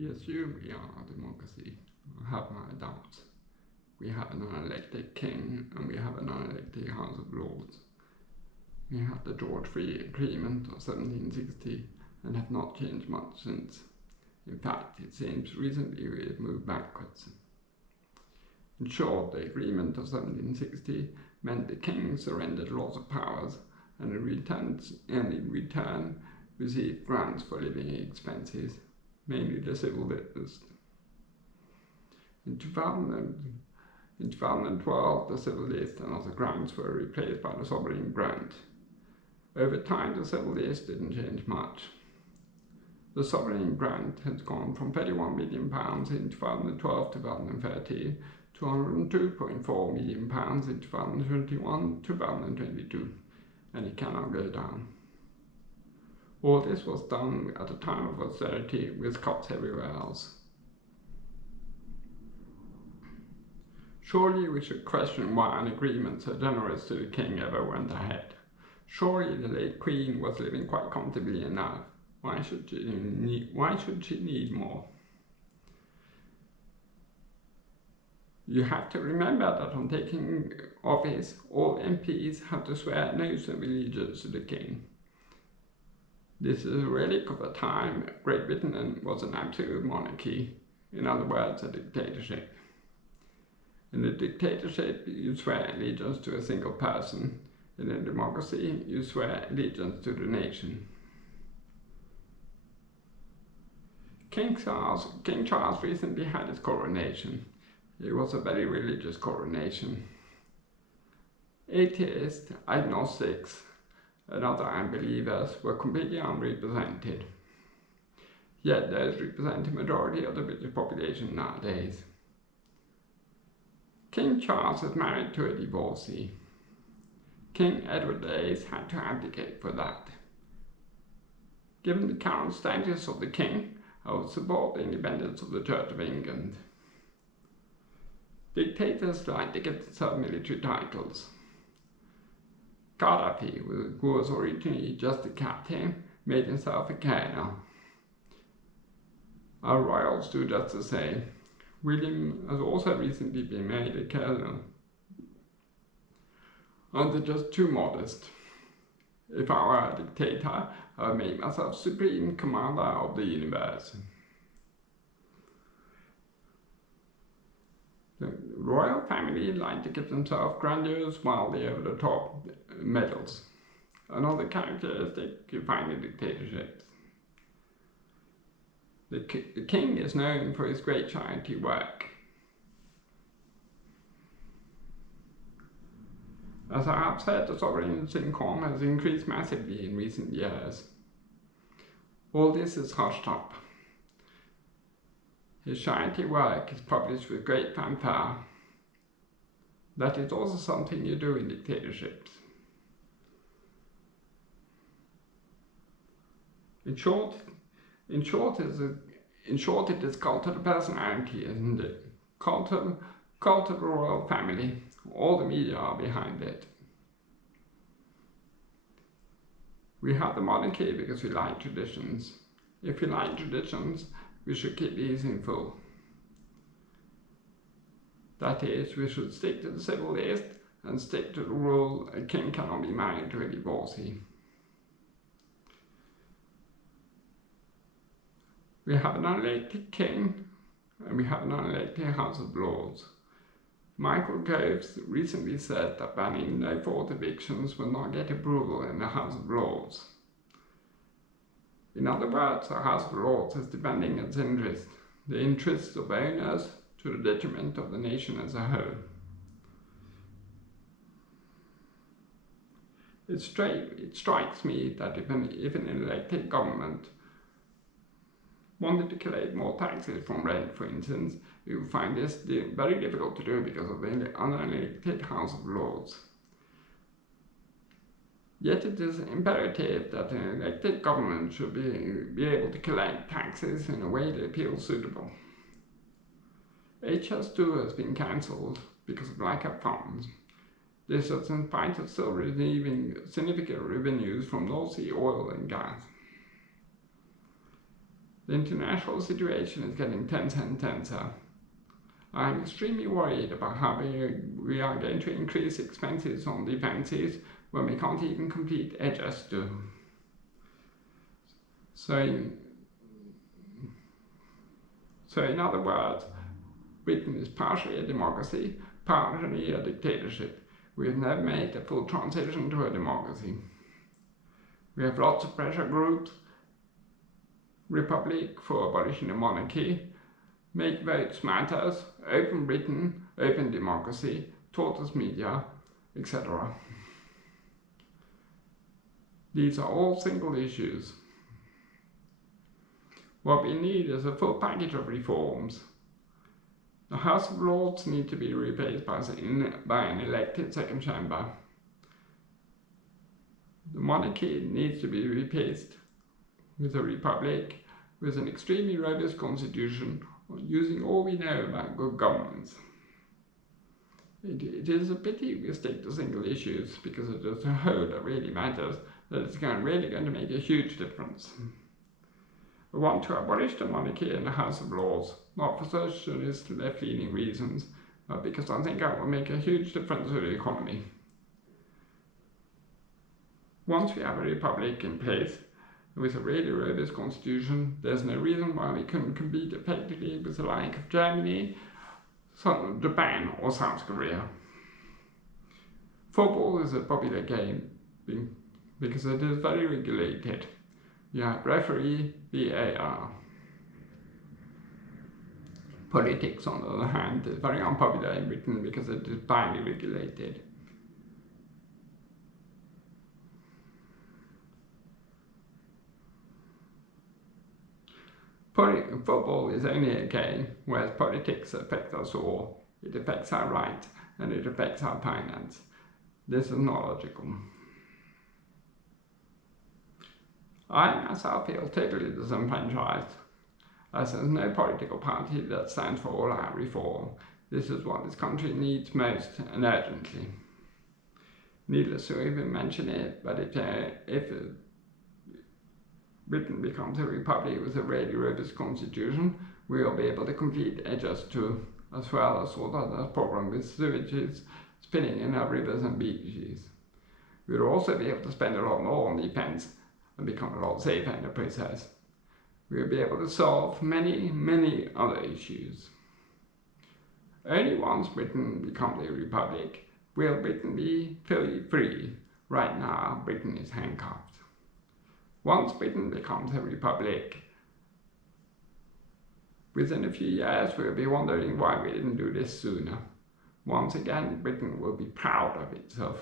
We assume we are a democracy. I have my doubts. We have an unelected king and we have an unelected House of Lords. We had the George III Agreement of 1760 and have not changed much since. In fact, it seems recently we have moved backwards. In short, the Agreement of 1760 meant the king surrendered lots of powers and in return received grants for living expenses, mainly the civil list. In 2012, the civil list and other grants were replaced by the sovereign grant. Over time, the civil list didn't change much. The sovereign grant has gone from £31 million in 2012-2013 to £102.4 million in 2021-2022, and it cannot go down. All this was done at a time of austerity with cuts everywhere else. Surely we should question why an agreement so generous to the king ever went ahead. Surely the late Queen was living quite comfortably enough. Why should she need more? You have to remember that on taking office, all MPs have to swear an oath of allegiance to the king. This is a relic of a time Great Britain was an absolute monarchy, in other words, a dictatorship. In a dictatorship, you swear allegiance to a single person. In a democracy, you swear allegiance to the nation. King Charles recently had his coronation. It was a very religious coronation. Atheists, agnostics, and other unbelievers were completely unrepresented. Yet those represent a majority of the British population nowadays. King Charles is married to a divorcee. King Edward VIII had to abdicate for that. Given the current status of the king, I would support the independence of the Church of England. Dictators like to get themselves military titles. Gaddafi, who was originally just a captain, made himself a colonel. Our royals do just the same. William has also recently been made a colonel. Aren't they just too modest? If I were a dictator, I would make myself supreme commander of the universe. The royal family like to give themselves grandiose, wildly over-the-top medals, another characteristic you find in dictatorships. The king is known for his great charity work. As I have said, the sovereign's income has increased massively in recent years. All this is hushed up. His charity work is published with great fanfare. That is also something you do in dictatorships. In short, it is cult of the personality, isn't it? Cult of the royal family. All the media are behind it. We have the monarchy because we like traditions. If we like traditions, we should keep these in full. That is, we should stick to the civil list and stick to the rule a king cannot be married to a divorcee. We have an unelected king and we have an unelected House of Lords. Michael Gove recently said that banning no-fault evictions will not get approval in the House of Lords. In other words, the House of Lords is defending its interests, the interests of owners, to the detriment of the nation as a whole. It strikes me that if an elected government wanted to collect more taxes from rent, for instance, we would find this very difficult to do because of the unelected House of Lords. Yet it is imperative that an elected government should be able to collect taxes in a way that feels suitable. HS2 has been cancelled because of lack of funds. This is in spite of still receiving significant revenues from North Sea oil and gas. The international situation is getting tenser and tenser. I'm extremely worried about how we are going to increase expenses on defences when we can't even complete HS2. So in other words, Britain is partially a democracy, partially a dictatorship. We have never made a full transition to a democracy. We have lots of pressure groups, Republic for abolishing the monarchy, Make Votes Matters, Open Britain, Open Democracy, Tortoise Media, etc. These are all single issues. What we need is a full package of reforms. The House of Lords needs to be replaced by an elected second chamber. The monarchy needs to be replaced with a republic, with an extremely robust constitution, using all we know about good governance. It is a pity we stick to single issues, because it is the whole that really matters, that it's really going to make a huge difference. We want to abolish the monarchy in the House of Lords, not for socialist left-leaning reasons, but because I think that will make a huge difference to the economy. Once we have a republic in place, with a really robust constitution, there's no reason why we couldn't compete effectively with the like of Germany, Japan or South Korea. Football is a popular game because it is very regulated. You have referee, VAR. Politics, on the other hand, is very unpopular in Britain because it is highly regulated. Football is only a game, whereas politics affects us all. It affects our rights and it affects our finance. This is not logical. I myself feel totally disenfranchised, as there's no political party that stands for all out reform. This is what this country needs most and urgently. Needless to even mention it, but if Britain becomes a republic with a really robust constitution, we will be able to complete HS2, as well as sort out the problem with sewages spinning in our rivers and beaches. We will also be able to spend a lot more on defence and become a lot safer in the process. We will be able to solve many, many other issues. Only once Britain becomes a republic will Britain be fully free. Right now, Britain is handcuffed. Once Britain becomes a republic, within a few years we'll be wondering why we didn't do this sooner. Once again, Britain will be proud of itself.